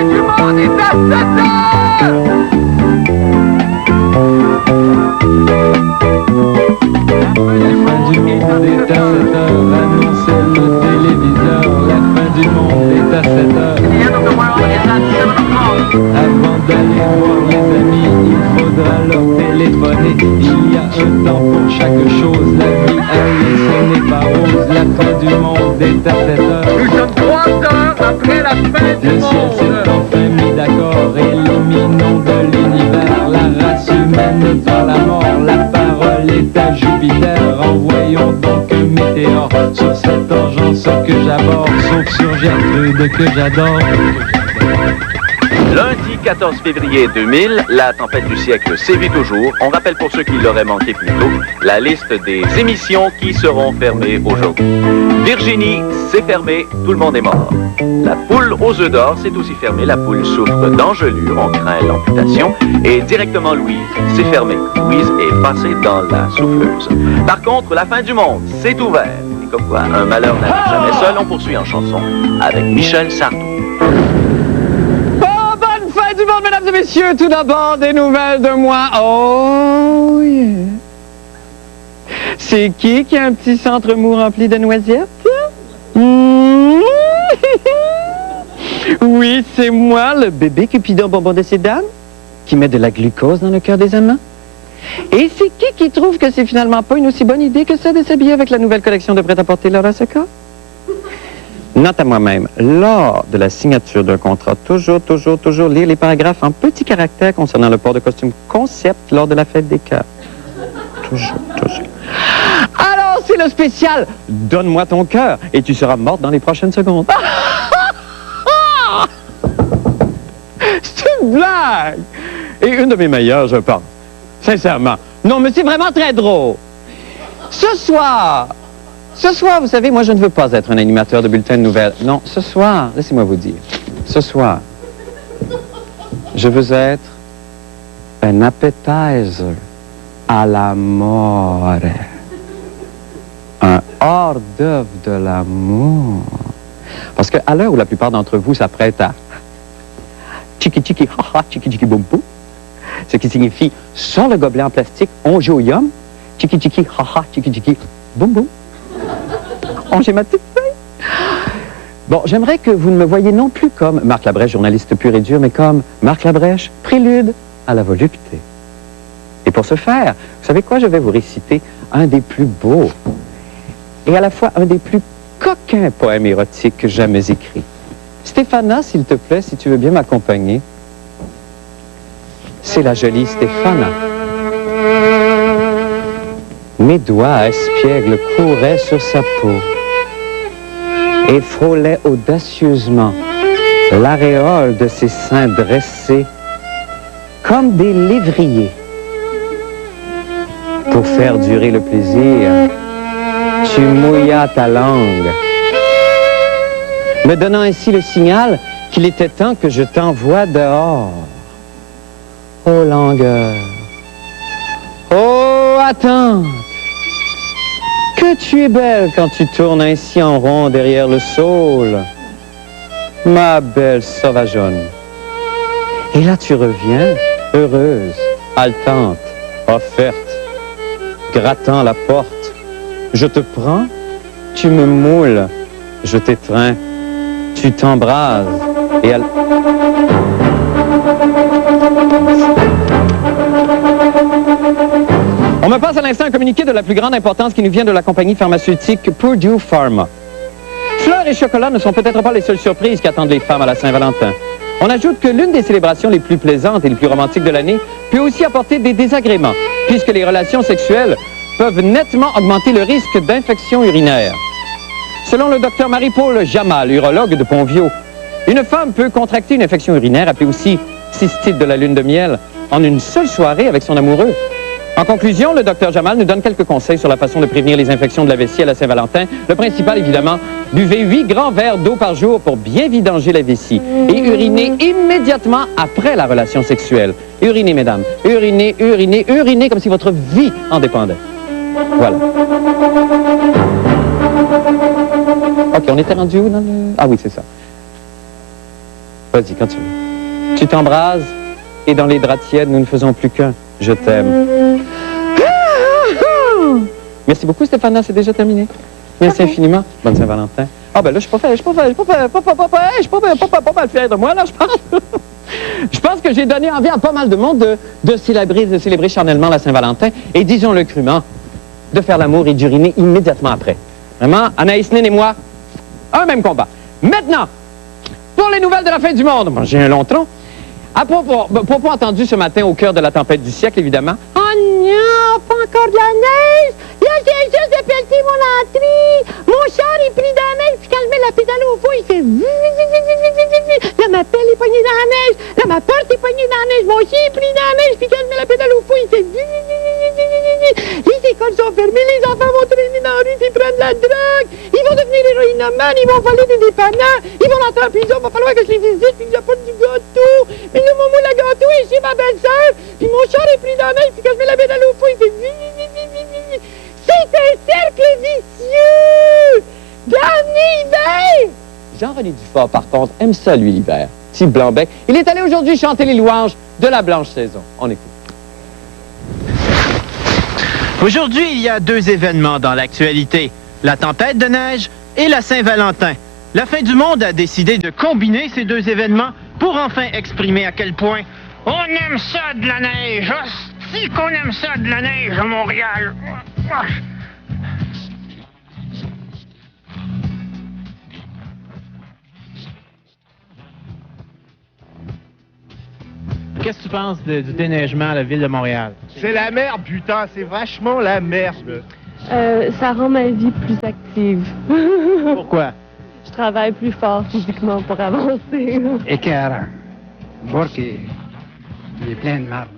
fin du monde est à 7 heures. La fin du monde est à 7 heures, annonçait le téléviseur. La fin du monde est à 7 heures. Avant d'aller voir les amis, il faudra leur téléphoner. Il y a un temps pour chaque chose, la vie allez, ce n'est pas rose. La fin du monde est à 7 heures. Nous sommes 3 heures après la fin du Le ciel s'est monde. enfin mis d'accord, éliminons de l'univers la race humaine par la mort. La parole est à Jupiter, envoyons donc un météore sur cette engeance que j'aborde, sauf sur Gertrude que j'adore. Lundi 14 février 2000, la tempête du siècle sévit toujours. On rappelle pour ceux qui l'auraient manqué plus tôt, la liste des émissions qui seront fermées aujourd'hui. Virginie, c'est fermé, tout le monde est mort. La poule aux œufs d'or, c'est aussi fermé. La poule souffre d'engelure, on craint l'amputation. Et directement Louise, c'est fermé. Louise est passée dans la souffleuse. Par contre, la fin du monde, c'est ouvert. Et comme quoi, un malheur n'arrive jamais seul, on poursuit en chanson avec Michel Sardou. Du monde, mesdames et messieurs, tout d'abord des nouvelles de moi. Oh yeah. C'est qui a un petit centre mou rempli de noisettes? Mmh. Oui, c'est moi, le bébé Cupidon bonbon de ces dames, qui met de la glucose dans le cœur des amants. Et c'est qui trouve que c'est finalement pas une aussi bonne idée que ça de s'habiller avec la nouvelle collection de prêt-à-porter Laura Seca? Note à moi-même, lors de la signature d'un contrat, toujours lire les paragraphes en petits caractères concernant le port de costume concept lors de la fête des cœurs. Toujours. Alors, c'est le spécial « Donne-moi ton cœur et tu seras morte dans les prochaines secondes ». C'est une blague! Et une de mes meilleures, je pense. Sincèrement. Non, mais c'est vraiment très drôle. Ce soir, vous savez, moi, je ne veux pas être un animateur de bulletin de nouvelles. Non, ce soir, laissez-moi vous dire, ce soir, je veux être un appetizer à la mort. Un hors-d'œuvre de l'amour. Parce qu'à l'heure où la plupart d'entre vous s'apprêtent à tchiki-tchiki, ha-ha, tchiki-tchiki, boum-boum, ce qui signifie, sur le gobelet en plastique, on joue au yum, tchiki-tchiki, ha-ha, tchiki-tchiki, boum-boum. Oh, j'ai ma petite feuille. Bon, j'aimerais que vous ne me voyiez non plus comme Marc Labrèche, journaliste pur et dur, mais comme Marc Labrèche, prélude à la volupté. Et pour ce faire, vous savez quoi? Je vais vous réciter un des plus beaux et à la fois un des plus coquins poèmes érotiques jamais écrits. Stéphana, s'il te plaît, si tu veux bien m'accompagner. C'est la jolie Stéphana. Mes doigts espiègles couraient sur sa peau et frôlaient audacieusement l'aréole de ses seins dressés comme des lévriers. Pour faire durer le plaisir, tu mouillas ta langue, me donnant ainsi le signal qu'il était temps que je t'envoie dehors. Ô langueur, ô attente, que tu es belle quand tu tournes ainsi en rond derrière le saule, ma belle sauvageonne. Et là tu reviens, heureuse, haletante, offerte, grattant la porte. Je te prends, tu me moules, je t'étreins, tu t'embrases et On me passe à l'instant un communiqué de la plus grande importance qui nous vient de la compagnie pharmaceutique Purdue Pharma. Fleurs et chocolat ne sont peut-être pas les seules surprises qu'attendent les femmes à la Saint-Valentin. On ajoute que l'une des célébrations les plus plaisantes et les plus romantiques de l'année peut aussi apporter des désagréments, puisque les relations sexuelles peuvent nettement augmenter le risque d'infection urinaire. Selon le docteur Marie-Paul Jamal, urologue de Pontvio, une femme peut contracter une infection urinaire, appelée aussi cystite de la lune de miel, en une seule soirée avec son amoureux. En conclusion, le docteur Jamal nous donne quelques conseils sur la façon de prévenir les infections de la vessie à la Saint-Valentin. Le principal, évidemment, buvez 8 grands verres d'eau par jour pour bien vidanger la vessie et urinez immédiatement après la relation sexuelle. Urinez, mesdames. Urinez, urinez, urinez comme si votre vie en dépendait. Voilà. OK, on était rendu où dans le... Ah oui, c'est ça. Vas-y, continue. Tu t'embrases et dans les draps tièdes, nous ne faisons plus qu'un. Je t'aime. Merci beaucoup, Stéphana, c'est déjà terminé. Merci infiniment. Bonne Saint-Valentin. Ah ben là, je suis pas mal fier de moi, là, je pense. Je pense que j'ai donné envie à pas mal de monde de célébrer charnellement la Saint-Valentin et, disons-le crûment, de faire l'amour et d'uriner immédiatement après. Vraiment, Anaïs Nin et moi, un même combat. Maintenant, pour les nouvelles de la fin du monde, bon, j'ai un long tronc. À propos entendu ce matin au cœur de la tempête du siècle, évidemment. Oh non, pas encore de la neige! Là, j'ai juste de pelleter mon entrée! Mon char est pris dans la neige, puis quand je mets la pédale au fond, il fait... Là, ma pelle est poignée dans la neige! Là, ma porte est poignée dans la neige! Mon chien est pris dans la neige, puis quand je mets la pédale au fond, il fait... Les écoles sont fermées, les enfants vont traîner dans la rue, puis prendre la drogue! Ils vont devenir héroïnomanes, ils vont voler des dépanneurs, ils vont rentrer en prison, il va falloir que je les visite, puis que j'apporte du gâteau! Mais là, mon moule à gâteau est chez ma belle-sœur, puis mon char est pris dans la neige, puis quand je mets la pédale au fond, il fait... C'est un cercle vicieux! Gagner l'hiver! Jean-René Dufort, par contre, aime ça, lui, l'hiver. Petit blanc-bec. Il est allé aujourd'hui chanter les louanges de la blanche saison. On écoute. Aujourd'hui, il y a deux événements dans l'actualité. La tempête de neige et la Saint-Valentin. La fin du monde a décidé de combiner ces deux événements pour enfin exprimer à quel point on aime ça de la neige. Si qu'on aime ça de la neige à Montréal. Qu'est-ce que tu penses du déneigement à la ville de Montréal? C'est la merde, putain, c'est vachement la merde. Ça rend ma vie plus active. Pourquoi? Je travaille plus fort physiquement pour avancer. Écœurant. Voir qu'il est plein de marde.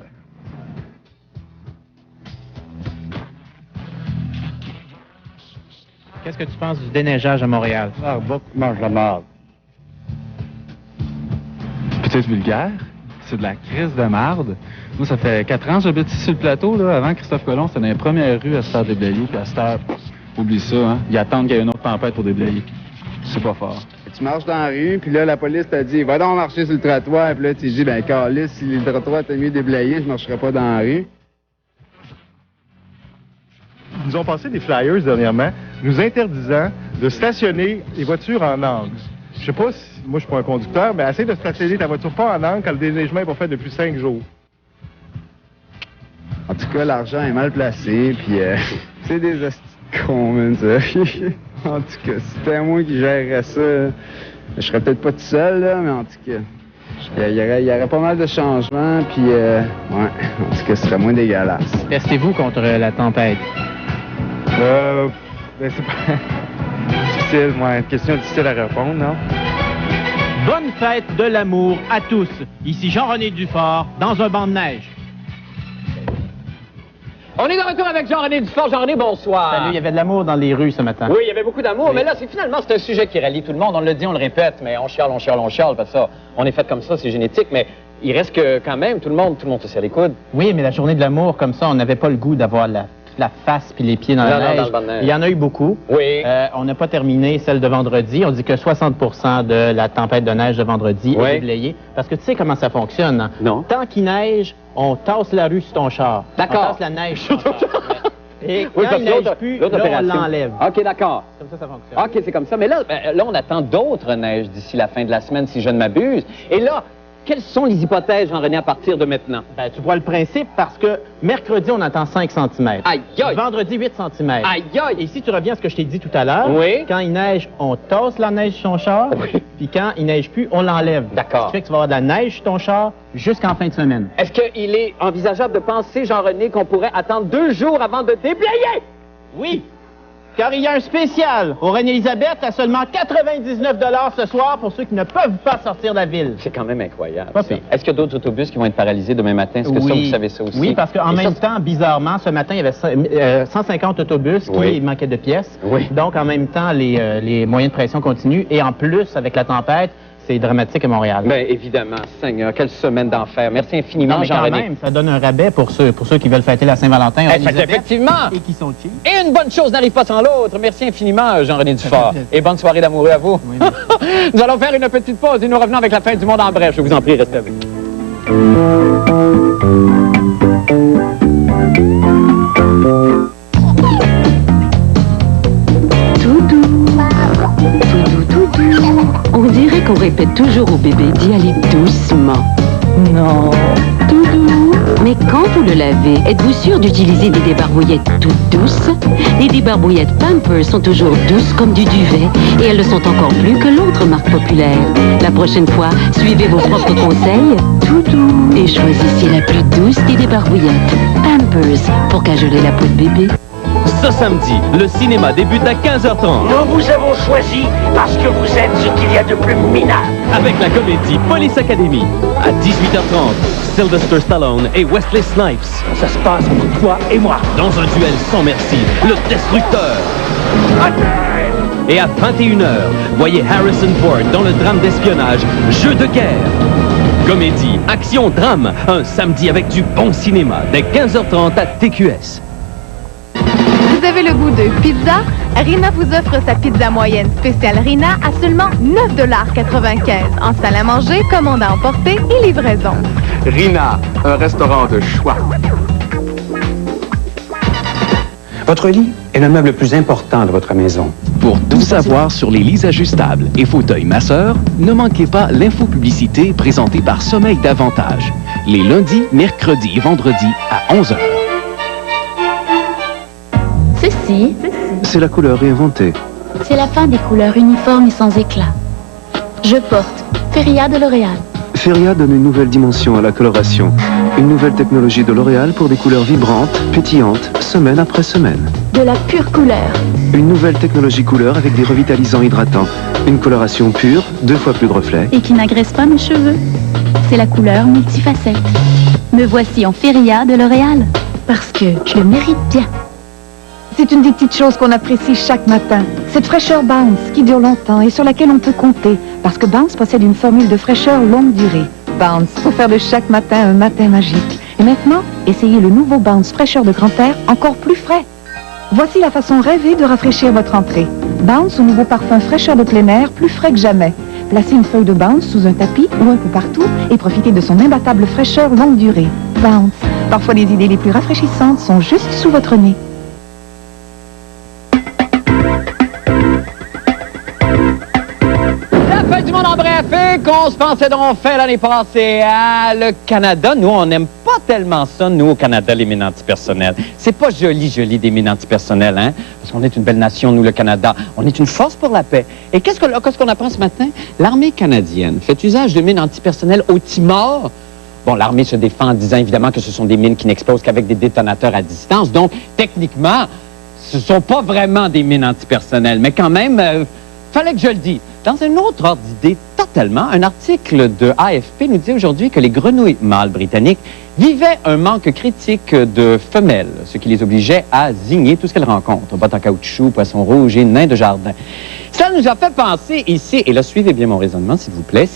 Qu'est-ce que tu penses du déneigeage à Montréal? Beaucoup mange la marde. Peut-être vulgaire, c'est de la crise de marde. Moi, ça fait 4 ans que j'habite ici sur le plateau. Là. Avant Christophe Colomb, c'était dans les premières rues à se faire déblayer. Puis à cette heure, oublie ça, hein. Ils attendent qu'il y ait une autre tempête pour déblayer. C'est pas fort. Tu marches dans la rue, puis là, la police t'a dit, va donc marcher sur le trottoir. Puis là, tu dis, ben, calisse, si le trottoir t'a mieux déblayé, je marcherai pas dans la rue. Ils nous ont passé des flyers dernièrement, nous interdisant de stationner les voitures en angle. Je sais pas si, moi je suis pas un conducteur, mais essaye de stationner ta voiture pas en angle quand le déneigement est pas fait depuis 5 jours. En tout cas, l'argent est mal placé, puis c'est des hosties de cons, man, ça. En tout cas, si c'était moi qui gérerais ça, je serais peut-être pas tout seul, là, mais en tout cas, il y aurait pas mal de changements, puis ouais, en tout cas, ce serait moins dégueulasse. Restez-vous contre la tempête? Ben c'est pas difficile, moi, une question difficile à répondre, non? Bonne fête de l'amour à tous. Ici Jean-René Dufort, dans un banc de neige. On est de retour avec Jean-René Dufort. Jean-René, bonsoir. Salut, il y avait de l'amour dans les rues ce matin. Oui, il y avait beaucoup d'amour, mais là, c'est un sujet qui rallie tout le monde. On le dit, on le répète, mais on chiale, parce que ça, on est fait comme ça, c'est génétique, mais il reste que quand même, tout le monde se serre les coudes. Oui, mais la journée de l'amour, comme ça, on n'avait pas le goût d'avoir la face puis les pieds dans la neige. Dans le banc de neige. Il y en a eu beaucoup. Oui. On n'a pas terminé celle de vendredi. On dit que 60% de la tempête de neige de vendredi est déblayée. Parce que tu sais comment ça fonctionne. Hein? Non. Tant qu'il neige, on tasse la rue sur ton char. D'accord. On tasse la neige sur ton char. Et Oui, quand parce il que neige plus, là, on l'enlève. OK, d'accord. Comme ça fonctionne. OK, c'est comme ça. Mais là, on attend d'autres neiges d'ici la fin de la semaine, si je ne m'abuse. Et là, quelles sont les hypothèses, Jean-René, à partir de maintenant? Ben, tu vois le principe parce que mercredi, on attend 5 cm. Aïe, aïe! Vendredi, 8 cm. Aïe, aïe! Et si tu reviens à ce que je t'ai dit tout à l'heure, Oui. quand il neige, on tasse la neige sur ton char, puis quand il neige plus, on l'enlève. D'accord. Ce qui fait que tu vas avoir de la neige sur ton char jusqu'en fin de semaine. Est-ce qu'il est envisageable de penser, Jean-René, qu'on pourrait attendre 2 jours avant de déblayer? Oui, car il y a un spécial au Reine-Élisabeth à seulement 99 $ ce soir pour ceux qui ne peuvent pas sortir de la ville. C'est quand même incroyable. Pas ça. pire. Est-ce qu'il y a d'autres autobus qui vont être paralysés demain matin? Est-ce que ça, vous savez ça aussi? Oui, parce qu'en Et même ça, temps, bizarrement, ce matin, il y avait 150 autobus qui manquaient de pièces. Oui. Donc, en même temps, les moyens de pression continuent. Et en plus, avec la tempête, c'est dramatique à Montréal. Bien, évidemment, Seigneur, quelle semaine d'enfer. Merci infiniment, Non, mais quand Jean-René. même, ça donne un rabais pour ceux qui veulent fêter la Saint-Valentin. Effectivement. Et qui sont cheap. Et une bonne chose n'arrive pas sans l'autre. Merci infiniment, Jean-René Dufort. plaisir. Et bonne soirée d'amoureux à vous. Oui, Nous allons faire une petite pause et nous revenons avec la fin du monde en bref. Je vous en prie, restez avec nous. On dirait qu'on répète toujours au bébé d'y aller doucement. Non. Doudou. Mais quand vous le lavez, êtes-vous sûr d'utiliser des débarbouillettes toutes douces? Les débarbouillettes Pampers sont toujours douces comme du duvet et elles le sont encore plus que l'autre marque populaire. La prochaine fois, suivez vos propres conseils. Doudou. Et choisissez la plus douce des débarbouillettes. Pampers pour cajoler la peau de bébé. Ce samedi, le cinéma débute à 15h30. Nous vous avons choisi parce que vous êtes ce qu'il y a de plus minable. Avec la comédie Police Academy. À 18h30, Sylvester Stallone et Wesley Snipes. Ça se passe entre toi et moi. Dans un duel sans merci, le Destructeur. Et à 21h, voyez Harrison Ford dans le drame d'espionnage Jeu de guerre. Comédie, action, drame. Un samedi avec du bon cinéma dès 15h30 à TQS. Vous avez le goût de pizza? Rina vous offre sa pizza moyenne spéciale Rina à seulement 9,95 $ en salle à manger, commande à emporter et livraison. Rina, un restaurant de choix. Votre lit est le meuble le plus important de votre maison. Pour tout savoir sur les lits ajustables et fauteuils masseurs, ne manquez pas l'infopublicité présentée par Sommeil d'Avantage. Les lundis, mercredis et vendredis à 11h. Ceci, c'est la couleur réinventée. c'est la fin des couleurs uniformes et sans éclat. Je porte Feria de L'Oréal. Feria donne une nouvelle dimension à la coloration. Une nouvelle technologie de L'Oréal pour des couleurs vibrantes, pétillantes, semaine après semaine. De la pure couleur. Une nouvelle technologie couleur avec des revitalisants hydratants. Une coloration pure, 2 fois plus de reflets. Et qui n'agresse pas mes cheveux. C'est la couleur multifacette. Me voici en Feria de L'Oréal. Parce que je le mérite bien. C'est une des petites choses qu'on apprécie chaque matin. Cette fraîcheur Bounce qui dure longtemps et sur laquelle on peut compter. Parce que Bounce possède une formule de fraîcheur longue durée. Bounce, pour faire de chaque matin un matin magique. Et maintenant, essayez le nouveau Bounce fraîcheur de grand air encore plus frais. Voici la façon rêvée de rafraîchir votre entrée. Bounce au nouveau parfum fraîcheur de plein air, plus frais que jamais. Placez une feuille de Bounce sous un tapis ou un peu partout et profitez de son imbattable fraîcheur longue durée. Bounce. Parfois les idées les plus rafraîchissantes sont juste sous votre nez. La fin du monde en bref et qu'on se pensait donc fait l'année passée. Ah, le Canada, nous, on n'aime pas tellement ça, nous, au Canada, les mines antipersonnelles. C'est pas joli, des mines antipersonnelles, hein? Parce qu'on est une belle nation, nous, le Canada. On est une force pour la paix. Et qu'est-ce qu'on apprend ce matin? L'armée canadienne fait usage de mines antipersonnelles au Timor. Bon, l'armée se défend en disant, évidemment, que ce sont des mines qui n'explosent qu'avec des détonateurs à distance. Donc, techniquement, ce ne sont pas vraiment des mines antipersonnelles. Mais quand même, fallait que je le dise. Dans un autre ordre d'idée, totalement, un article de AFP nous dit aujourd'hui que les grenouilles mâles britanniques vivaient un manque critique de femelles, ce qui les obligeait à zigner tout ce qu'elles rencontrent. Bottes en caoutchouc, poissons rouges et nains de jardin. Cela nous a fait penser ici, et là, suivez bien mon raisonnement, s'il vous plaît,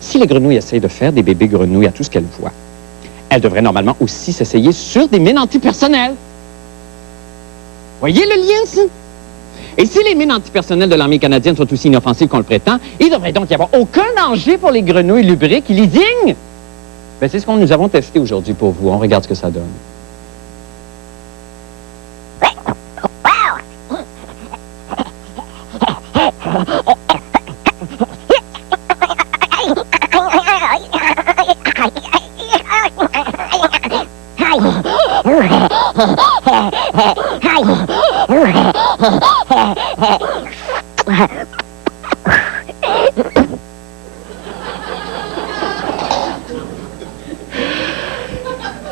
si les grenouilles essayent de faire des bébés grenouilles à tout ce qu'elles voient, elles devraient normalement aussi s'essayer sur des mines antipersonnelles. Voyez le lien, ça? Et si les mines antipersonnelles de l'armée canadienne sont aussi inoffensives qu'on le prétend, il ne devrait donc y avoir aucun danger pour les grenouilles lubriques qui les zignent. Ben, c'est ce que nous avons testé aujourd'hui pour vous. On regarde ce que ça donne.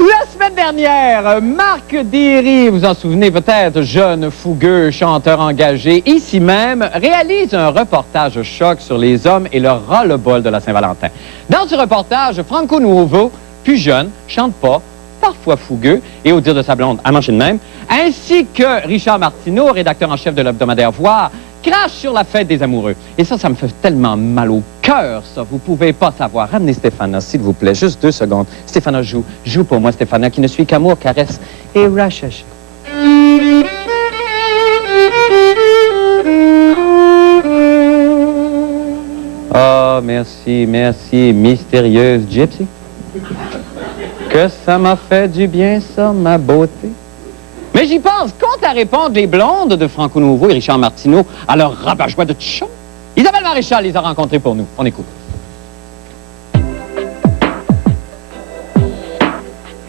La semaine dernière, Marc Derry, vous en souvenez peut-être, jeune, fougueux, chanteur engagé, ici même, réalise un reportage choc sur les hommes et leur ras-le-bol de la Saint-Valentin. Dans ce reportage, Franco Nuovo, plus jeune, chante pas, parfois fougueux, et au dire de sa blonde, à manger de même, ainsi que Richard Martineau, rédacteur en chef de l'hebdomadaire Voir, crache sur la fête des amoureux. Et ça me fait tellement mal au cœur, ça. Vous pouvez pas savoir. Ramenez Stéphana, s'il vous plaît, juste 2 secondes. Stéphana joue. Joue pour moi, Stéphana, qui ne suis qu'amour, caresse et rachache. Oh, merci, merci, mystérieuse Gypsy. Que ça m'a fait du bien, ça, ma beauté. Mais j'y pense, compte à répondre les blondes de Franco Nouveau et Richard Martineau à leur rabat-joie de chant. Isabelle Maréchal les a rencontrés pour nous. On écoute.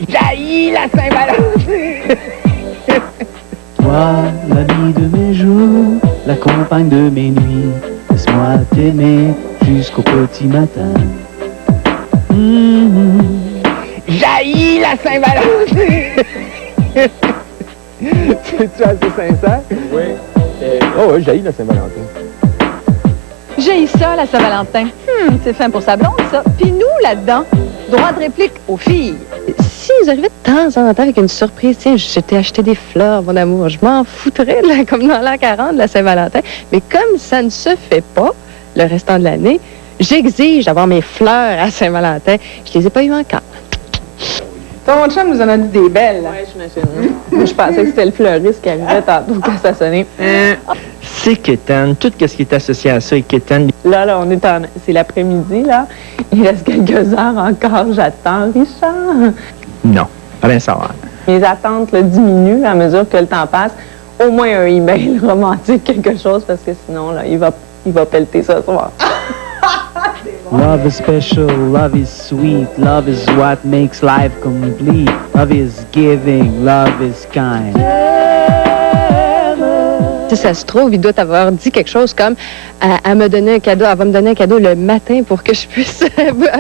Jaillit la Saint-Valentin! Toi, l'ami de mes jours, la compagne de mes nuits, laisse-moi t'aimer jusqu'au petit matin. Jaillit la Saint-Valentin! C'est-tu assez sincère? Oui. Oh oui, jaillit la Saint-Valentin. J'ai ça, la Saint-Valentin. C'est fin pour sa blonde, ça. Puis nous, là-dedans, droit de réplique aux filles. Si vous arrivez de temps en temps avec une surprise, tiens, je t'ai acheté des fleurs, mon amour, je m'en foutrais, là, comme dans l'an 40 de la Saint-Valentin. Mais comme ça ne se fait pas le restant de l'année, j'exige d'avoir mes fleurs à Saint-Valentin. Je les ai pas eues encore. Ton chum nous en a dit des belles. Oui, j'imagine. Moi, je pensais que c'était le fleuriste qui arrivait tantôt quand ça sonnait. C'est quétaine. Tout ce qui est associé à ça est quétaine. Là, c'est l'après-midi, là. Il reste quelques heures encore. J'attends, Richard. Non, rien savoir. Mes attentes là, diminuent à mesure que le temps passe. Au moins un email romantique, quelque chose, parce que sinon, là, il va pelleter ce soir. Love is special, love is sweet, love is what makes life complete. Love is giving, love is kind. Si ça se trouve, il doit t'avoir dit quelque chose comme elle me donner un cadeau, elle va me donner un cadeau le matin pour que je puisse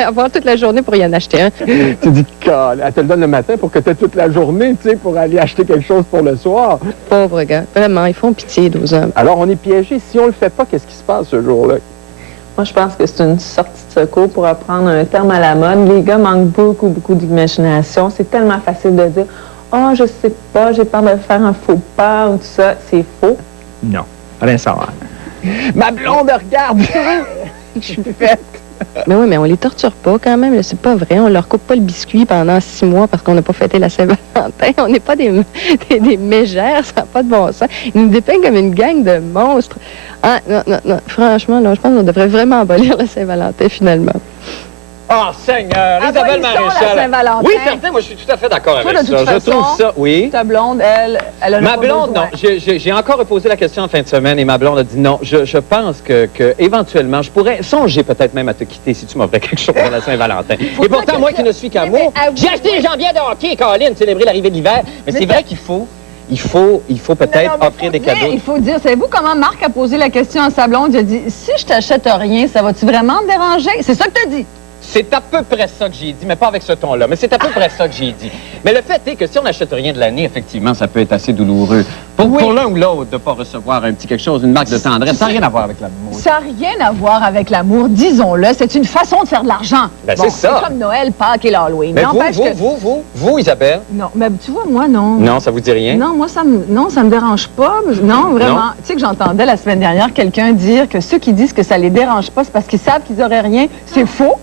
avoir toute la journée pour y en acheter un. Tu dis elle te le donne le matin pour que tu aies toute la journée, tu sais, pour aller acheter quelque chose pour le soir. Pauvre gars, vraiment, ils font pitié, nos hommes. Alors, on est piégé. Si on le fait pas, qu'est-ce qui se passe ce jour-là? Moi, je pense que c'est une sortie de secours pour apprendre un terme à la mode. Les gars manquent beaucoup d'imagination. C'est tellement facile de dire « Oh, je sais pas, j'ai peur de faire un faux pas » ou tout ça. C'est faux. Non, rien savoir. Ma blonde regarde! Je suis faite. Mais oui, mais on les torture pas quand même, là, c'est pas vrai. On leur coupe pas le biscuit pendant 6 mois parce qu'on n'a pas fêté la Saint-Valentin. On n'est pas des mégères, ça n'a pas de bon sens. Ils nous dépeignent comme une gang de monstres. Ah, non. Franchement, là, je pense qu'on devrait vraiment abolir la Saint-Valentin, finalement. Oh, Seigneur! Isabelle Maréchal! Oui, certain, moi, je suis tout à fait d'accord avec ça. Je trouve ça, oui. Ta blonde, elle a ma blonde, non. J'ai encore reposé la question en fin de semaine et ma blonde a dit non. Je pense que éventuellement, je pourrais songer peut-être même à te quitter si tu m'offrais quelque chose pour la Saint-Valentin. Et pourtant, moi qui ne suis qu'amour, j'ai acheté des jambiers de hockey, Colin, célébrer l'arrivée de l'hiver. Mais c'est vrai qu'il faut peut-être offrir des cadeaux. Il faut dire, savez-vous comment Marc a posé la question à sa blonde? Il a dit, si je t'achète rien, ça va-tu vraiment te déranger? C'est ça que tu as dit. C'est à peu près ça que j'ai dit, mais pas avec ce ton-là, mais c'est à peu près ça que j'ai dit. Mais le fait est que si on n'achète rien de l'année, effectivement, ça peut être assez douloureux. Pour l'un ou l'autre, de ne pas recevoir un petit quelque chose, une marque de tendresse, ça n'a rien à voir avec l'amour. Ça n'a rien à voir avec l'amour, disons-le. C'est une façon de faire de l'argent. Ben, c'est ça. C'est comme Noël, Pâques et l'Halloween. Mais vous, Isabelle? Non, mais tu vois, moi, non. Non, ça vous dit rien? Non, moi, ça me dérange pas. Non, vraiment. Non. Tu sais que j'entendais la semaine dernière quelqu'un dire que ceux qui disent que ça les dérange pas, c'est parce qu'ils savent qu'ils n'auraient rien. C'est faux.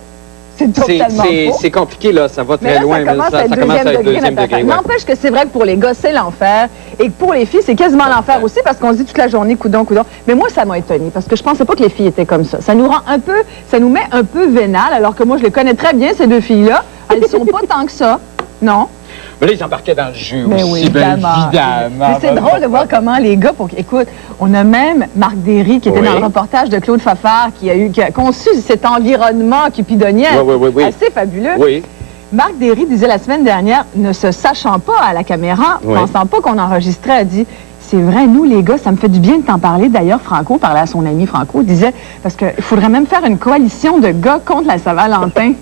C'est totalement faux. C'est compliqué, là. Ça va très loin. Ça commence à être deuxième degré. N'empêche que c'est vrai que pour les gars, c'est l'enfer. Et que pour les filles, c'est quasiment l'enfer aussi parce qu'on se dit toute la journée, coudon. Mais moi, ça m'a étonnée parce que je pensais pas que les filles étaient comme ça. Ça nous rend un peu, ça nous met un peu vénal alors que moi, je les connais très bien, ces deux filles-là. Elles sont pas tant que ça. Non. Mais là, ils embarquaient dans le jus mais aussi, oui, évidemment. Mais c'est drôle de voir comment les gars... Écoute, on a même Marc Derry qui était dans le reportage de Claude Fafard qui a conçu cet environnement cupidonien assez fabuleux. Oui. Marc Derry disait la semaine dernière, ne se sachant pas à la caméra, pensant pas qu'on enregistrait, a dit... C'est vrai, nous, les gars, ça me fait du bien de t'en parler. D'ailleurs, Franco parlait à son ami Franco, disait, parce qu'il faudrait même faire une coalition de gars contre la Saint-Valentin.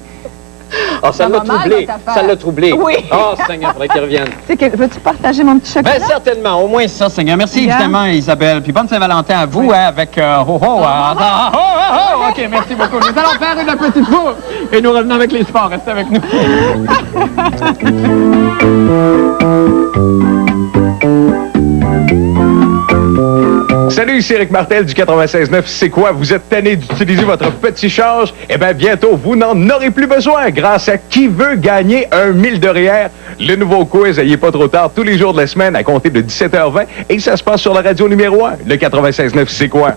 Oh, ça l'a troublé. Ça l'a troublé. Oui. Oh, Seigneur, il faudrait qu'il revienne. Veux-tu partager mon petit chocolat? Bien, certainement. Au moins ça, Seigneur. Merci, évidemment, Isabelle. Puis bonne Saint-Valentin à vous, avec OK, merci beaucoup. Nous allons faire une petite pause et nous revenons avec les sports. Restez avec nous. Salut, c'est Éric Martel du 96.9. C'est quoi? Vous êtes tanné d'utiliser votre petit change? Eh bien, bientôt, vous n'en aurez plus besoin grâce à Qui veut gagner 1 000 de REER? Le nouveau quiz, ayez pas trop tard, tous les jours de la semaine à compter de 17h20. Et ça se passe sur la radio numéro 1, le 96.9. C'est quoi?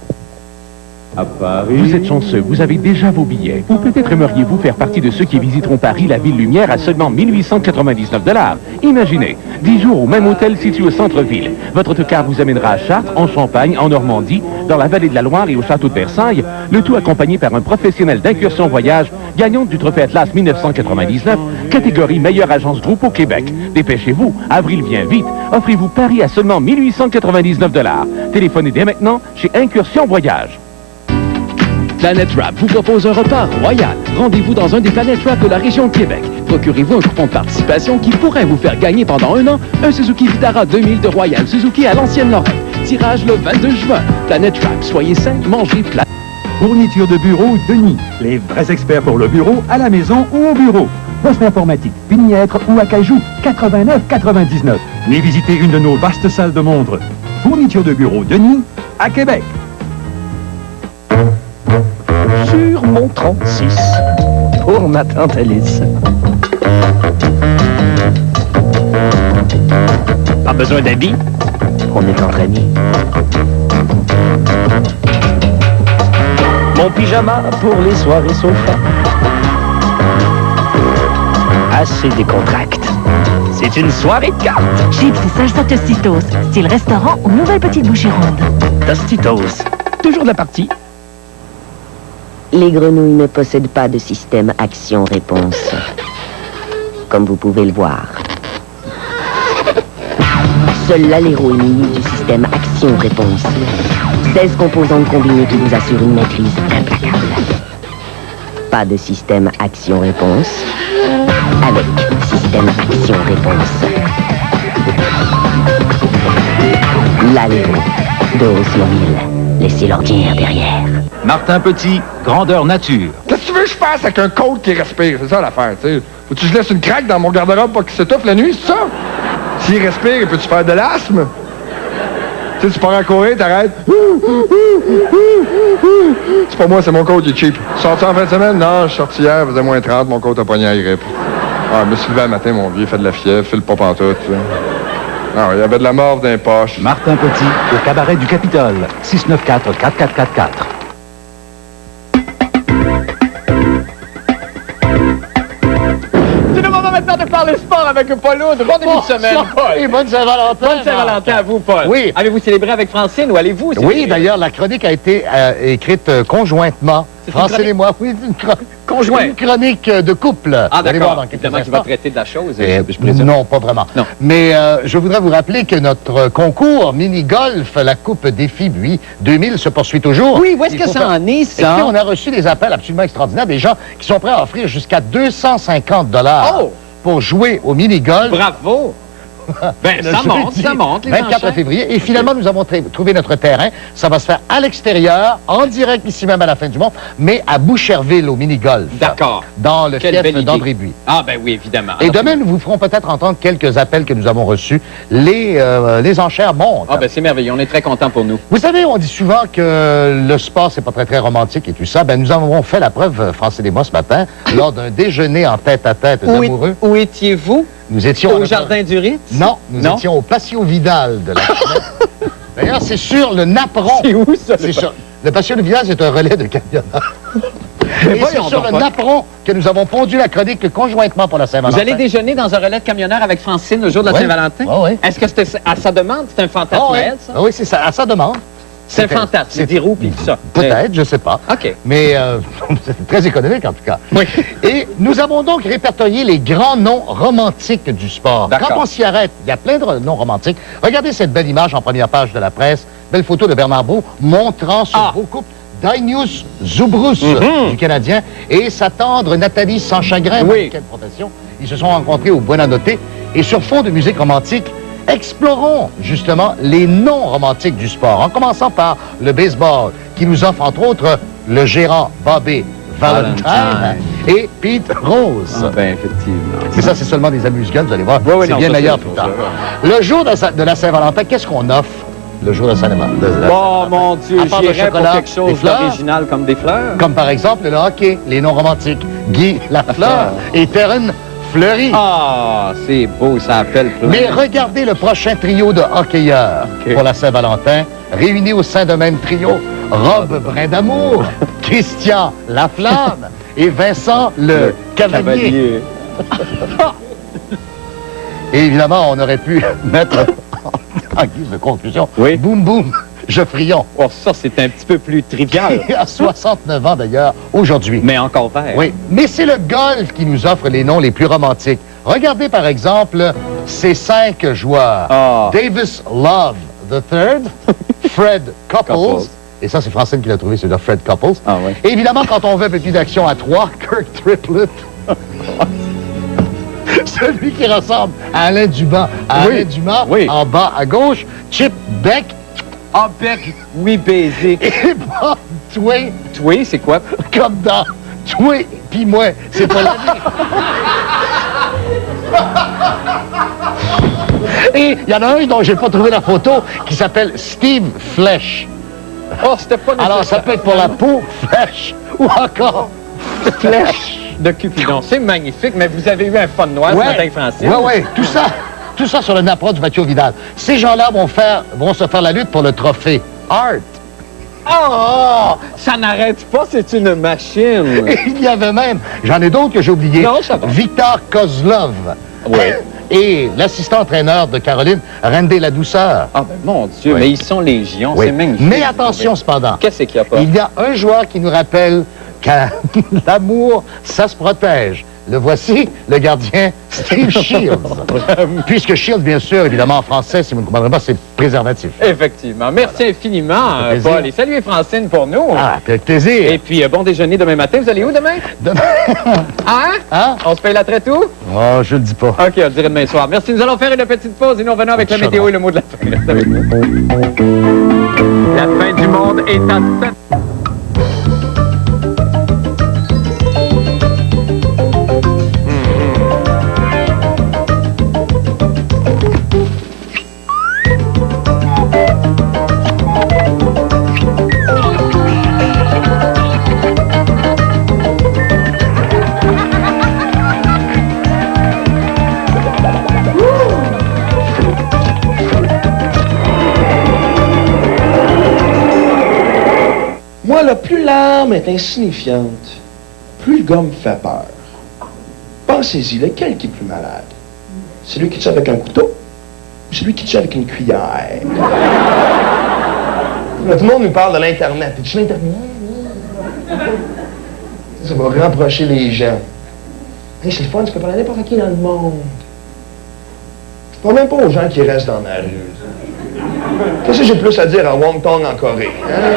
À Paris. Vous êtes chanceux, vous avez déjà vos billets. Ou peut-être aimeriez-vous faire partie de ceux qui visiteront Paris, la ville lumière, à seulement 1899 $. Imaginez, 10 jours au même hôtel situé au centre-ville. Votre autocar vous amènera à Chartres, en Champagne, en Normandie, dans la vallée de la Loire et au château de Versailles, le tout accompagné par un professionnel d'incursion voyage, gagnante du trophée Atlas 1999, catégorie meilleure agence groupe au Québec. Dépêchez-vous, avril vient vite. Offrez-vous Paris à seulement 1899 $. Téléphonez dès maintenant chez Incursion Voyage. Planète Rap vous propose un repas royal. Rendez-vous dans un des Planète Rap de la région de Québec. Procurez-vous un coupon de participation qui pourrait vous faire gagner pendant 1 an un Suzuki Vitara 2000 de Royal Suzuki à l'ancienne Lorraine. Tirage le 22 juin. Planète Rap, soyez sains, mangez plat. Fourniture de bureau Denis. Les vrais experts pour le bureau, à la maison ou au bureau. Poste informatique, Piniètre ou Acajou, 89,99. Venez visiter une de nos vastes salles de montre. Fourniture de bureau Denis, à Québec. Sur mon 36, pour ma tante Alice. Pas besoin d'habits, on est entre amis. Mon pyjama pour les soirées sofa. Assez décontracte. C'est une soirée de cartes. Chips et salsa Tostitos, style restaurant ou nouvelle petite bouchée ronde. Tostitos, toujours de la partie. Les grenouilles ne possèdent pas de système action-réponse. Comme vous pouvez le voir. Seul l'aléro est muni du système action-réponse. 16 composantes combinées qui vous assurent une maîtrise implacable. Pas de système action-réponse. Avec système action-réponse. L'aléro. Dose mobile. Laissez l'ordinaire derrière. Martin Petit, grandeur nature. Qu'est-ce que tu veux que je fasse avec un coach qui respire? C'est ça l'affaire, tu sais. Faut-tu que je laisse une craque dans mon garde-robe pour qu'il s'étouffe la nuit, c'est ça? S'il respire, peux-tu faire de l'asthme? Tu sais, tu pars à courir, t'arrêtes. C'est pas moi, c'est mon coach qui est cheap. Sorti en fin de semaine? Non, je suis sorti hier, il faisait moins 30, mon coach a pogné à grippe. Ah, je me suis levé un matin, mon vieux, fait de la fièvre, file pas pantoute, tu sais. Ah, il y avait de la morve dans les poches. Martin Petit, au cabaret du Capitole, 694-4444. C'est le moment maintenant de parler sport avec Paul Aude. Bon début de semaine, Paul. Et bonne Saint-Valentin. Bonne Saint-Valentin à vous, Paul. Oui. Avez-vous célébré avec Francine ou allez-vous? Oui, d'ailleurs, la chronique a été écrite conjointement. Francine et moi, oui, une chronique de couple. Ah, Vous allez voir d'accord. dans quelques Évidemment qu'il va instants. traiter de la chose, je présume. Non, pas vraiment. Non. Mais je voudrais vous rappeler que notre concours mini-golf, la Coupe Défi Buis 2000, se poursuit toujours. Oui, où est-ce que ça en est, ça? Écoutez, on a reçu des appels absolument extraordinaires, des gens qui sont prêts à offrir jusqu'à 250 $ pour jouer au mini-golf. Bravo! Ben, ça monte, les 24 enchères. février. Et finalement, nous avons trouvé notre terrain. Ça va se faire à l'extérieur, en direct ici même à la fin du monde, mais à Boucherville, au mini-golf. D'accord. Dans le Quelle fief belle idée. d'André Buis. Ah, ben oui, évidemment. Et demain, nous vous ferons peut-être entendre quelques appels que nous avons reçus. Les enchères montent. Ah, ben c'est merveilleux. On est très contents pour nous. Vous savez, on dit souvent que le sport, c'est pas très, très romantique et tout ça. Ben, nous avons fait la preuve, Francine et moi, ce matin, lors d'un déjeuner en tête-à-tête d'amoureux. Où étiez-vous? Nous étions au Jardin du Ritz? Non, nous étions au Patio Vidal de la D'ailleurs, c'est sur le napperon. C'est où, ça? Le Patio Vidal, c'est un relais de camionneur. Et c'est sur le napperon que nous avons pondu la chronique conjointement pour la Saint-Valentin. Vous allez déjeuner dans un relais de camionneur avec Francine le jour de la Saint-Valentin? Oui. Est-ce que c'était à sa demande? C'est un fantasme, ça? Oui, c'est ça, à sa demande. C'est un fantasme, c'est des roues puis tout ça. Peut-être, je sais pas. OK. Mais c'est très économique, en tout cas. Oui. Et nous avons donc répertorié les grands noms romantiques du sport. D'accord. Quand on s'y arrête, il y a plein de noms romantiques. Regardez cette belle image en première page de la presse. Belle photo de Bernard Beau montrant ce beau couple. Dainius Zubrus du Canadien et sa tendre Nathalie sans chagrin. Oui. Quelle profession. Ils se sont rencontrés au Buonanotte et sur fond de musique romantique, explorons justement les noms romantiques du sport, en commençant par le baseball, qui nous offre entre autres le gérant Bobby Valentine et Pete Rose. Ah ben, effectivement. Mais ça, c'est seulement des amuse-gueules, vous allez voir. Oui, c'est non, bien ça, meilleur c'est plus ça, tard. Le jour de la Saint-Valentin, qu'est-ce qu'on offre le jour de Saint-Léman. Oh mon Dieu, À part le j'irais pour chocolat, quelque chose des fleurs. d'original comme des fleurs. Comme par exemple le hockey, les noms romantiques. Guy Lafleur et Terren Fleury. Ah, c'est beau, ça appelle plein. Mais regardez le prochain trio de hockeyeurs pour la Saint-Valentin, réunis au sein d'un même trio. Rob Brindamour, Christian Laflamme et Vincent le Cavalier. Et évidemment, on aurait pu mettre en guise de conclusion, Boum Boum Geoffrion. Oh, ça, c'est un petit peu plus trivial. Qui a 69 ans d'ailleurs aujourd'hui. Mais encore vert. Oui, mais c'est le golf qui nous offre les noms les plus romantiques. Regardez par exemple ces 5 joueurs. Davis Love III, Fred Couples. Et ça, c'est Francine qui l'a trouvé, celui-là, Fred Couples. Et évidemment, quand on veut un peu plus d'action à 3, Kirk Triplett. Celui qui ressemble à Alain Dumas. Alain Dumas, en bas à gauche. Chip Beck. Ah, Beck, oui, baiser. Et Bob Tway. Tway, c'est quoi? Comme dans Tway, puis moi, c'est pas la vie. Et il y en a un dont j'ai pas trouvé la photo, qui s'appelle Steve Flesh. Oh, c'était pas nécessaire. Alors, ça peut être pour la peau, flèche, ou encore flèche de Cupidon. C'est magnifique, mais vous avez eu un fun noir ce matin, Francine. Oui. Tout ça sur le napperon du Mathieu Vidal. Ces gens-là vont se faire la lutte pour le trophée Art. Oh, ça n'arrête pas, c'est une machine. Et il y avait même, j'en ai d'autres que j'ai oubliés. Non, ça va. Victor Kozlov. Oui. Et l'assistant-entraîneur de Caroline, Randy La Douceur. Ah ben mon Dieu, mais ils sont légion, c'est magnifique. Mais attention cependant. Qu'est-ce qu'il y a pas? Il y a un joueur qui nous rappelle qu'à l'amour, ça se protège. Le voici, le gardien Steve Shields. Puisque Shields, bien sûr, évidemment en français, si vous ne comprendrez pas, c'est préservatif. Effectivement. Merci infiniment, Paul. Et salut Francine pour nous. Ah, avec plaisir. Et puis, bon déjeuner demain matin. Vous allez où demain? Demain. Hein? On se paye la traite où? Oh, je le dis pas. OK, on le dirait demain soir. Merci. Nous allons faire une petite pause et nous revenons avec la météo et le mot de la fin. Restez avec nous. La fin du monde est à 7. Moi, là, plus l'arme est insignifiante, plus le gars me fait peur. Pensez-y, lequel qui est plus malade? Celui qui tue avec un couteau ou celui qui tue avec une cuillère? Là, tout le monde nous parle de l'Internet. Et tu l'Internet? Ça va rapprocher les gens. Hey, c'est le fun, tu peux parler à n'importe qui dans le monde. Je parle même pas aux gens qui restent dans la rue. Qu'est-ce que j'ai plus à dire à Wongtong en Corée? Hein?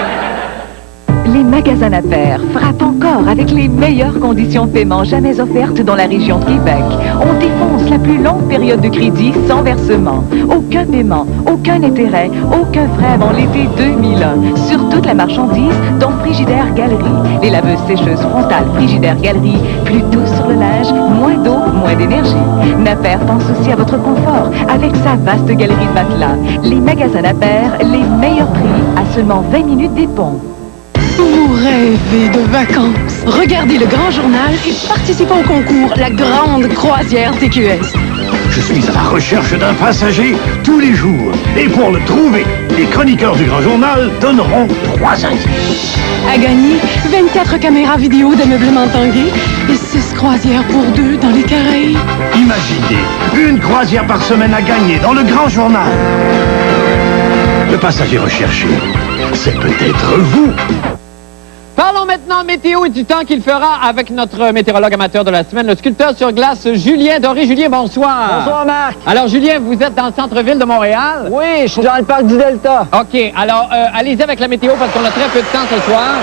Les magasins à pair frappent encore avec les meilleures conditions de paiement jamais offertes dans la région de Québec. On défonce la plus longue période de crédit sans versement. Aucun paiement, aucun intérêt, aucun frais avant l'été 2001. Sur toute la marchandise, dont Frigidaire Galerie. Les laveuses sécheuses frontales Frigidaire Galerie, plus doux sur le linge, moins d'eau, moins d'énergie. Naper pense aussi à votre confort avec sa vaste galerie de matelas. Les magasins à pair, les meilleurs prix à seulement 20 minutes des ponts. Vous rêvez de vacances? Regardez le Grand Journal et participez au concours La Grande Croisière TQS. Je suis à la recherche d'un passager tous les jours. Et pour le trouver, les chroniqueurs du Grand Journal donneront 3 indices. À gagner, 24 caméras vidéo d'ameublement Tanguay et 6 croisières pour 2 dans les Caraïbes. Imaginez, une croisière par semaine à gagner dans le Grand Journal. Le passager recherché, c'est peut-être vous. Parlons maintenant météo et du temps qu'il fera avec notre météorologue amateur de la semaine, le sculpteur sur glace Julien Doré. Julien, bonsoir. Bonsoir, Marc. Alors, Julien, vous êtes dans le centre-ville de Montréal? Oui, je suis dans le parc du Delta. OK. Alors, allez-y avec la météo parce qu'on a très peu de temps ce soir.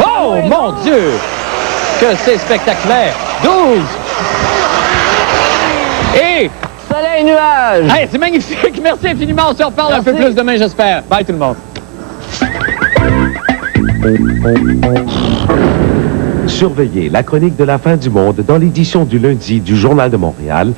Oh, mon Dieu! Que c'est spectaculaire! 12! Et... soleil, nuages! Hey, c'est magnifique! Merci infiniment. On se reparle un peu plus demain, j'espère. Bye, tout le monde. Surveillez la chronique de la fin du monde dans l'édition du lundi du Journal de Montréal.